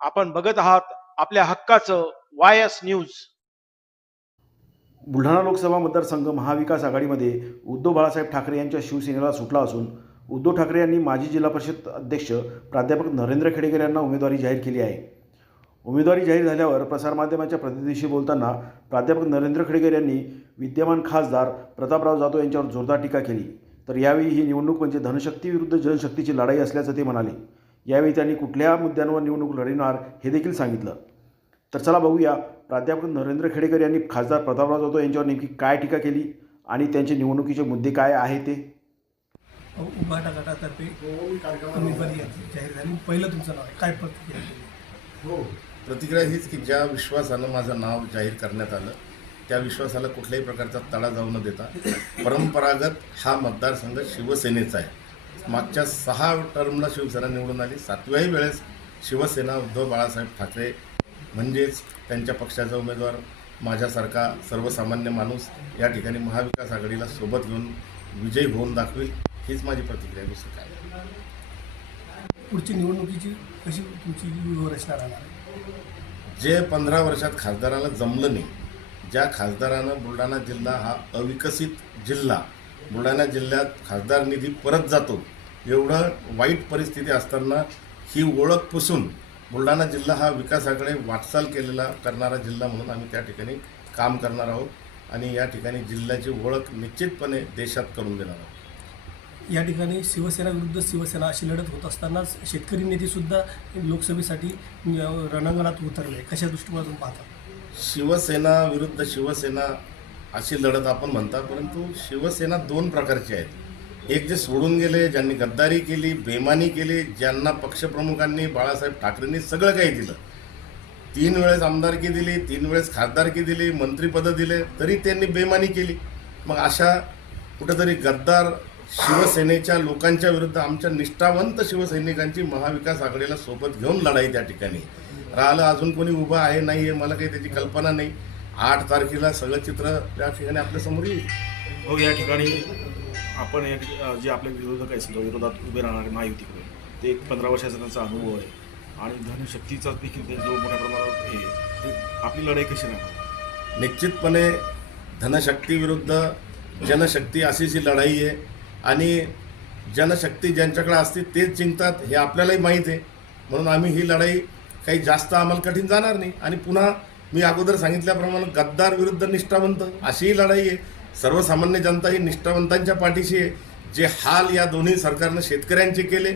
आपण बघत आहात आपल्या हक्काचं Y S news. Buldhana Lok मतदारसंघ महाविकास आघाडीमध्ये उद्धव बाळासाहेब ठाकरे यांच्या शिवसेनेला सुटला असून उद्धव ठाकरे यांनी माजी जिल्हा परिषद अध्यक्ष प्राध्यापक नरेंद्र खेडेकर यांना उमेदवारी जाहीर केली आहे. उमेदवारी जाहीर झाल्यावर प्रसारमाध्यमाच्या प्रतिनिधीशी बोलताना प्राध्यापक नरेंद्र खेडेकर यांनी विद्यमान खासदार प्रतापराव जाधव यांच्यावर जोरदार टीका केली. तर यावेळी ही निवडणूक म्हणजे धनशक्ती विरुद्ध जनशक्तीची लढाई असल्याचं ते म्हणाले. यावेळी त्यांनी कुठल्या मुद्द्यांवर निवडणूक लढवणार हे देखील सांगितलं. तर चला बघूया. प्राध्यापक नरेंद्र खेडेकर यांनी खासदार प्रतापराव जाधव यांच्यावर नेमकी काय टीका केली आणि त्यांचे निवडणुकीचे मुद्दे काय आहे ते? उभाटा गटातर्फे. उमेदवारी जाहीर झाली. पहिलं तुमचं नाव आहे. काय प्रतिक्रिया केली? प्रतिक्रिया हीच की ज्या विश्वासानं माझं नाव जाहीर करण्यात आलं त्या विश्वासाला कुठल्याही प्रकारचा तडा जाऊ न देता परंपरागत हा मतदारसंघ शिवसेनेचा आहे. मागच्या सहा टर्मला शिवसेना निवडून आली सातव्याही वेळेस शिवसेना उद्धव बाळासाहेब ठाकरे म्हणजेच त्यांच्या पक्षाचा उमेदवार माझ्यासारखा सर्वसामान्य माणूस या ठिकाणी महाविकास आघाडीला सोबत घेऊन विजयी होऊन दाखवेल हीच माझी प्रतिक्रिया दुसरी काय नाही. पुढची निवडणुकीची कशी तुमची व्यूहरचना राहणार आहे? जे पंधरा वर्षात खासदाराला जमलं नाही ज्या खासदारानं बुलढाणा जिल्हा हा अविकसित जिल्हा बुलढाणा जिल्ह्यात खासदार निधी परत जातो. एवढं वाईट परिस्थिती असताना ही ओळख पुसून बुलढाणा जिल्हा हा विकासाकडे वाटचाल केलेला करणारा जिल्हा म्हणून आम्ही त्या ठिकाणी काम करणार आहोत आणि या ठिकाणी जिल्ह्याची ओळख निश्चितपणे देशात करून देणार आहोत. या ठिकाणी शिवसेना विरुद्ध शिवसेना अशी लढत होत असतानाच शेतकरी नेते सुद्धा लोकसभेसाठी रणांगणात उतरले. कशा दृष्टिकोनातून पाहता? शिवसेना विरुद्ध शिवसेना अशी लढत आपण म्हणता परंतु शिवसेना दोन प्रकारची आहेत. एक जे सोडून गेले ज्यांनी गद्दारी केली बेमानी केली ज्यांना पक्षप्रमुखांनी बाळासाहेब ठाकरेंनी सगळं काही दिलं. तीन वेळेस आमदारकी दिली तीन वेळेस खासदारकी दिली मंत्रिपदं दिले तरी त्यांनी बेमानी केली. मग अशा कुठेतरी गद्दार शिवसेनेच्या लोकांच्या विरुद्ध आमच्या निष्ठावंत शिवसैनिकांची महाविकास आघाडीला सोबत घेऊन लढाई त्या ठिकाणी. राहिलं अजून कोणी उभं आहे नाही आहे मला काही त्याची कल्पना नाही. आठ तारखेला सगळं चित्र त्या ठिकाणी आपल्यासमोर येईल. हो या ठिकाणी आपण अ, जे आपले विरोधक आहेत समजा विरोधात उभे राहणारे महायुतीकडे ते एक पंधरा वर्षाचा त्यांचा अनुभव आहे. आणि धनशक्तीचा देखील ते जो मोठ्या प्रमाणात आहे ते आपली लढाई कशी राहणार? निश्चितपणे धनशक्ती विरुद्ध जनशक्ती अशीच ही लढाई आहे. आणि जनशक्ती ज्यांच्याकडे असते तेच जिंकतात हे आपल्यालाही माहीत आहे. म्हणून आम्ही ही लढाई काही जास्त आम्हाला कठीण जाणार नाही. आणि पुन्हा मी अगोदर सांगितल्याप्रमाणे गद्दार विरुद्ध निष्ठावंत अशीही लढाई आहे. सर्वसामान्य जनता ही निष्ठावंतांच्या पाठीशी आहे. जे हाल या दोन्ही सरकारनं शेतकऱ्यांचे केले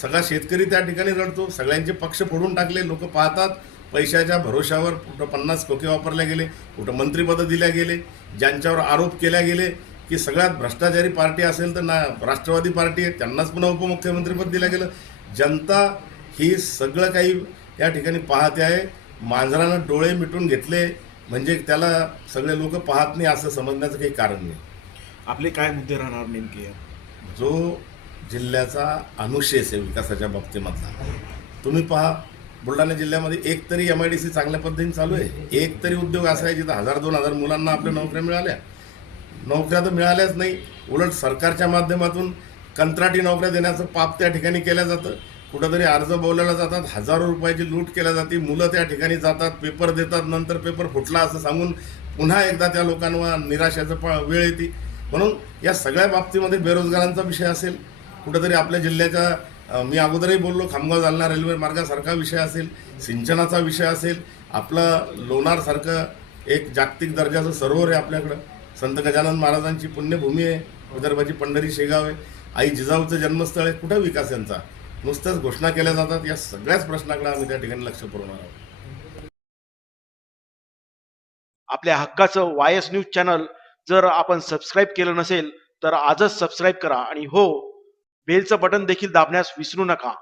सगळा शेतकरी त्या ठिकाणी रडतो सगळ्यांचे पक्ष फोडून टाकले लोक पाहतात पैशाच्या भरोशावर कुठं पन्नास खोके वापरले गेले कुठं मंत्रिपदं दिल्या गेले ज्यांच्यावर आरोप केल्या गेले की सगळ्यात भ्रष्टाचारी पार्टी असेल तर ना राष्ट्रवादी पार्टी आहे त्यांनाच पुन्हा उपमुख्यमंत्रीपद दिलं गेलं. जनता ही सगळं काही या ठिकाणी पाहते आहे. मांजरानं डोळे मिटून घेतले म्हणजे त्याला सगळे लोक पाहत नाही असं समजण्याचं काही कारण नाही. आपले काय मुद्दे राहणार नेमके? जो जिल्ह्याचा अनुशेष आहे विकासाच्या बाबतीमधला. तुम्ही पहा बुलढाणा जिल्ह्यामध्ये एक तरी एम आय डी सी चांगल्या पद्धतीने चालू आहे. एक तरी उद्योग असा आहे जिथं हजार दोन हजार मुलांना आपल्या नोकऱ्या मिळाल्या. नोकऱ्या तर मिळाल्याच नाही. उलट सरकारच्या माध्यमातून कंत्राटी नोकऱ्या देण्याचं पाप त्या ठिकाणी केलं जातं. कुठंतरी अर्ज बोलवल्या जातात हजारो रुपयाची लूट केल्या जाते मुलं त्या ठिकाणी जातात पेपर देतात नंतर पेपर फुटला असं सांगून पुन्हा एकदा त्या लोकांवर निराशाचं प वेळ येते. म्हणून या सगळ्या बाबतीमध्ये बेरोजगारांचा विषय असेल कुठंतरी आपल्या जिल्ह्याच्या मी अगोदरही बोललो खामगाव जालना रेल्वे मार्गासारखा विषय असेल सिंचनाचा विषय असेल आपलं लोणारसारखं एक जागतिक दर्जाचं सरोवर आहे आपल्याकडं. संत गजानन महाराजांची पुण्यभूमी आहे विदर्भाची पंढरी शेगाव आहे. आई जिजाऊचं जन्मस्थळ आहे कुठं विकास यांचा? नुसत्याच घोषणा केल्या जातात या सगळ्याच प्रश्नाकडे आम्ही त्या ठिकाणी लक्ष पुरवणार आहोत. आपल्या हक्काचं वाय एस न्यूज चॅनल जर आपण सबस्क्राईब केलं नसेल तर आजच सबस्क्राईब करा आणि हो बेलचं बटन देखील दाबण्यास विसरू नका.